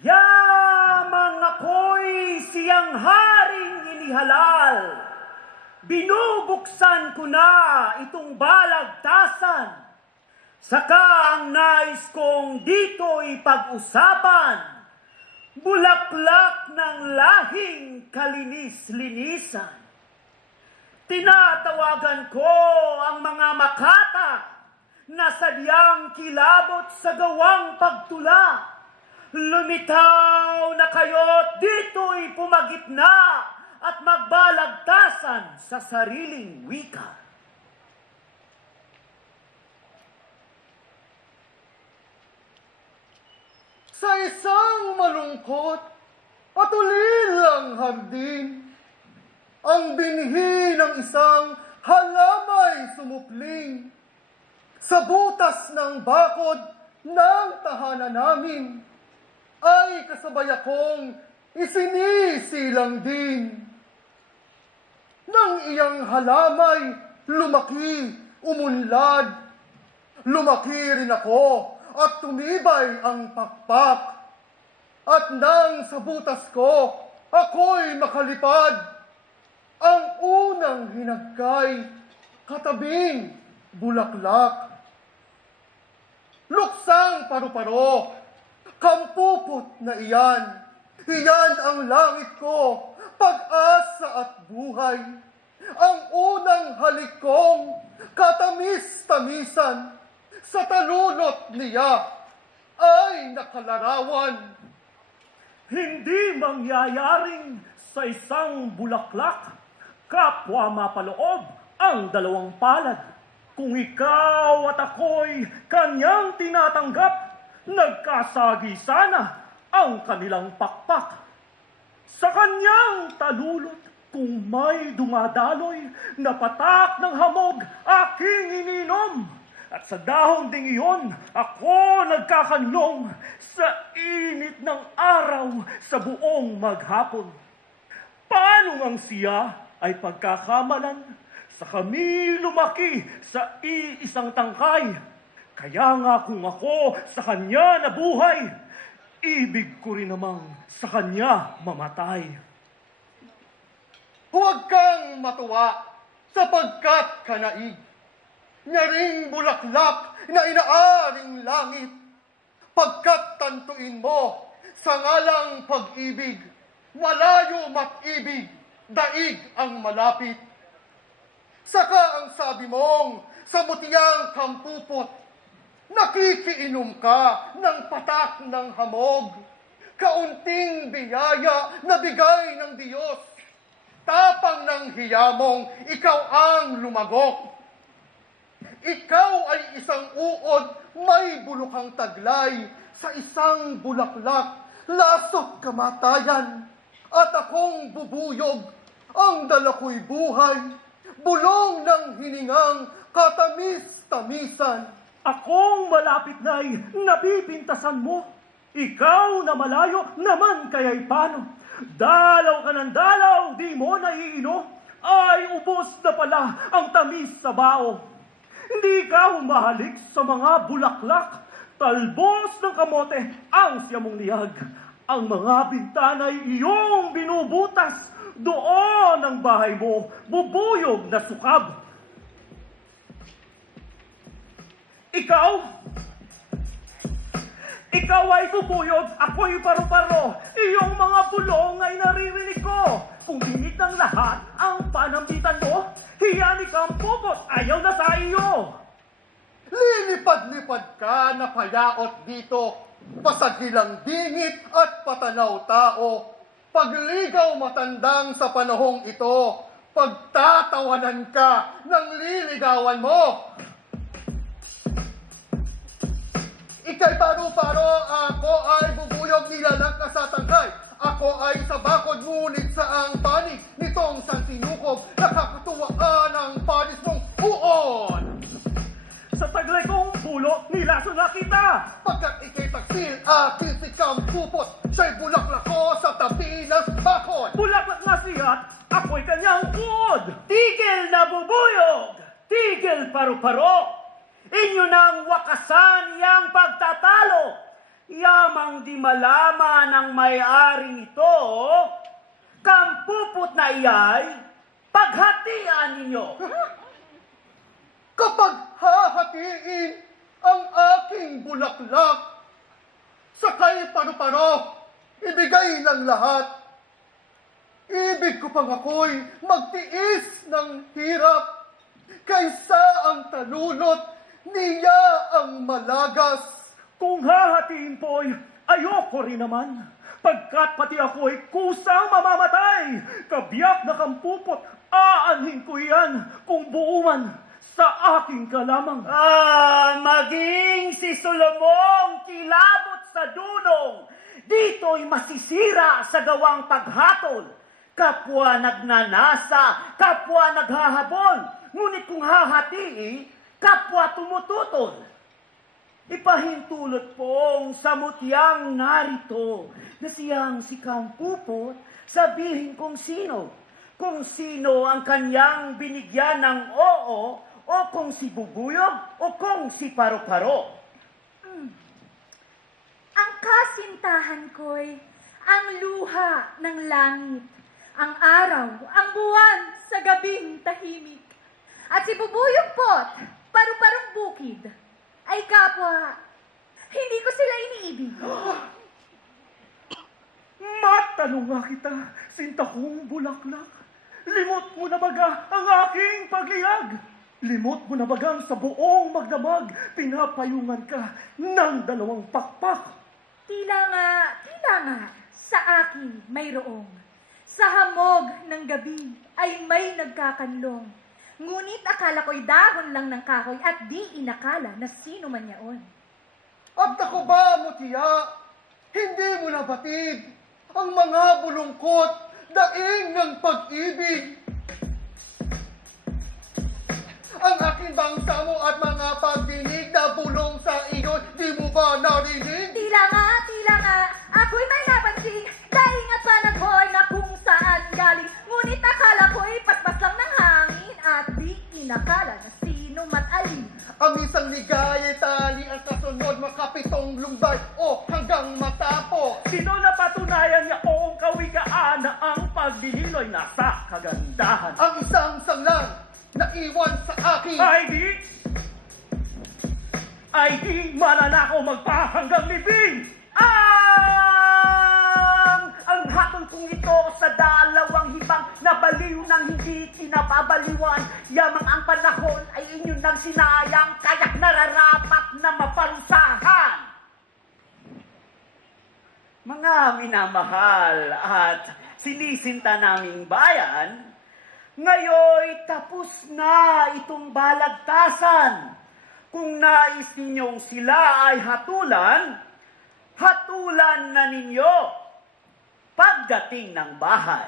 Yamang ako'y siyang haring inihalal. Binubuksan ko na itong balagtasan. Saka ang nais kong dito'y pag-usapan. Bulaklak ng lahing kalinis-linisan. Tinatawagan ko ang mga makata na sadyang kilabot sa gawang pagtula. Lumitaw na kayo't dito'y pumagitna at magbalagtasan sa sariling wika. Sa isang malungkot at ulilang hardin, ang binhi ng isang halamay sumupling sa butas ng bakod ng tahanan namin, ay kasabay akong isinisilang din. Nang iyang halamay lumaki, umunlad, lumaki rin ako at tumibay ang pakpak. At nang sa butas ko ako'y makalipad, ang unang hinagkay katabing bulaklak. Luksang paru-paro, kampupot na iyan. Iyan ang langit ko, pag-asa at buhay. Ang unang halik kong katamis-tamisan, sa talulot niya ay nakalarawan. Hindi mangyayaring sa isang bulaklak, kapwa mapaloob ang dalawang palad. Kung ikaw at ako'y kanyang tinatanggap, nagkasagi sana ang kanilang pakpak. Sa kanyang talulot, kung may dumadaloy na patak ng hamog, aking ininom. At sa dahon ding iyon, ako nagkakanlong sa init ng araw sa buong maghapon. Paano ngang siya ay pagkakamalan sa kami lumaki sa iisang tangkay? Kaya nga kung ako sa kanya nabuhay, ibig ko rin namang sa kanya mamatay. Huwag kang matuwa sapagkat kanaig. Nyaring bulaklak na inaaring langit. Pagkat tantuin mo sa ngalang pag-ibig, malayo mat-ibig, daig ang malapit. Saka ang sabi mong sa mutiyang kampupot, nakikiinom ka ng patak ng hamog. Kaunting biyaya na bigay ng Diyos. Tapang ng hiyamong ikaw ang lumagok. Ikaw ay isang uod, may bulukang taglay. Sa isang bulaklak, lasot kamatayan. At akong bubuyog, ang dala ko'y buhay. Bulong ng hiningang katamis-tamisan. Akong malapit na'y napipintasan mo. Ikaw na malayo naman kaya'y paano? Dalaw ka ng dalaw, di mo naiino. Ay, ubos na pala ang tamis sa bao. Hindi ka humahalik sa mga bulaklak. Talbos ng kamote ang siyamong niyag. Ang mga bintana'y iyong binubutas. Doon ang bahay mo, bubuyog na sukab. Ikaw ay tubuyog, ako'y paru-paro. Iyong mga bulong ay naririnig ko. Kung dinig ng lahat ang panambitan mo, hiyani kang pupot, ayaw na sa iyo. Lilipad-lipad ka na payaot dito, pasagilang dingit at patanaw tao. Pagligaw matandang sa panahong ito, pagtatawanan ka ng liligawan mo. Ika'y paru-paro, ako ay bubuyog nilalang ka sa tangkay. Ako ay sa bakod, ngunit sa ang panig nitong santinukob, nakakatuwaan ang panis mong uod. Sa taglay kong bulo, nilaso na kita. Pagkat ika'y taksil, aking sikam pupot, siya'y bulaklak ko sa tabi ng bakod. Bulaklak na siya't, ako'y kanyang uod. Tigil na bubuyog! Tigil paru-paro! Inyo nang wakasan yang pagtatalo! Yamang di malaman ng may-ari nito, kampupot na iyay, paghatian ninyo. Kapag hahatiin ang aking bulaklak, sakay paru-paro, ibigay ng lahat. Ibig ko pang ako'y magtiis ng hirap, kaysa ang talunot, niya ang malagas. Kung hahatiin po'y ayoko rin naman, pagkat pati ako'y kusang mamamatay. Kabiyak na kampupot, aanhin ko yan kung buuman sa aking kalamang. Maging si Solomon kilabot sa dunong, dito'y masisira sa gawang paghatol. Kapwa nagnanasa, kapwa naghahabol, ngunit kung hahatiin, kapwa tumututol. Ipahintulot pong sa mutyang narito na siyang si Kampupot, sabihin kung sino. Kung sino ang kanyang binigyan ng oo, o kung si Bubuyog, o kung si Paro-Paro. Ang kasintahan ko'y ang luha ng langit, ang araw, ang buwan sa gabing tahimik. At si Bubuyog Pot, paru-parong bukid, ay kapwa, hindi ko sila iniibig. Matanong nga kita, sinta kong bulaklak. Limot mo na baga ang aking pagliyag. Limot mo na bagang sa buong magdamag, pinapayungan ka ng 2 pakpak. Tila nga, sa akin mayroong. Sa hamog ng gabi ay may nagkakanlong. Ngunit akala ko'y dahon lang ng kahoy at di inakala na sino man yaon. At ako ba, mutiya, hindi mo nabatid ang mga bulungkot, daing ng pag-ibig. Ang aking bangsa mo at mga pagdinig na bulong sa iyo, di mo ba narinig? Tila nga, ako'y may napansin, daingat pa naghoy na kung saan galing. Ngunit akala ko'y paspas lang ng hangin at di inakala na sino man alin. Ang isang ligaya tali ang kasunod, makapitong lumbay o hanggang matapo. Sino na patunayan niya oong kawikaan na ang paglililoy nasa kagandahan? Ang isang sanglang na iwan sa akin. Ay di mananakaw magpahanggang libing. Ang hatol kong ito sa 2 hibang na baliw ng hindi kinapabaliwan. Yamang ang panahon ay inyong nang sinayang, kaya't nararapat na maparusahan. Mga minamahal at sinisinta naming bayan, ngayoy tapos na itong balagtasan. Kung nais ninyong sila ay hatulan, hatulan na ninyo pagdating ng bahay.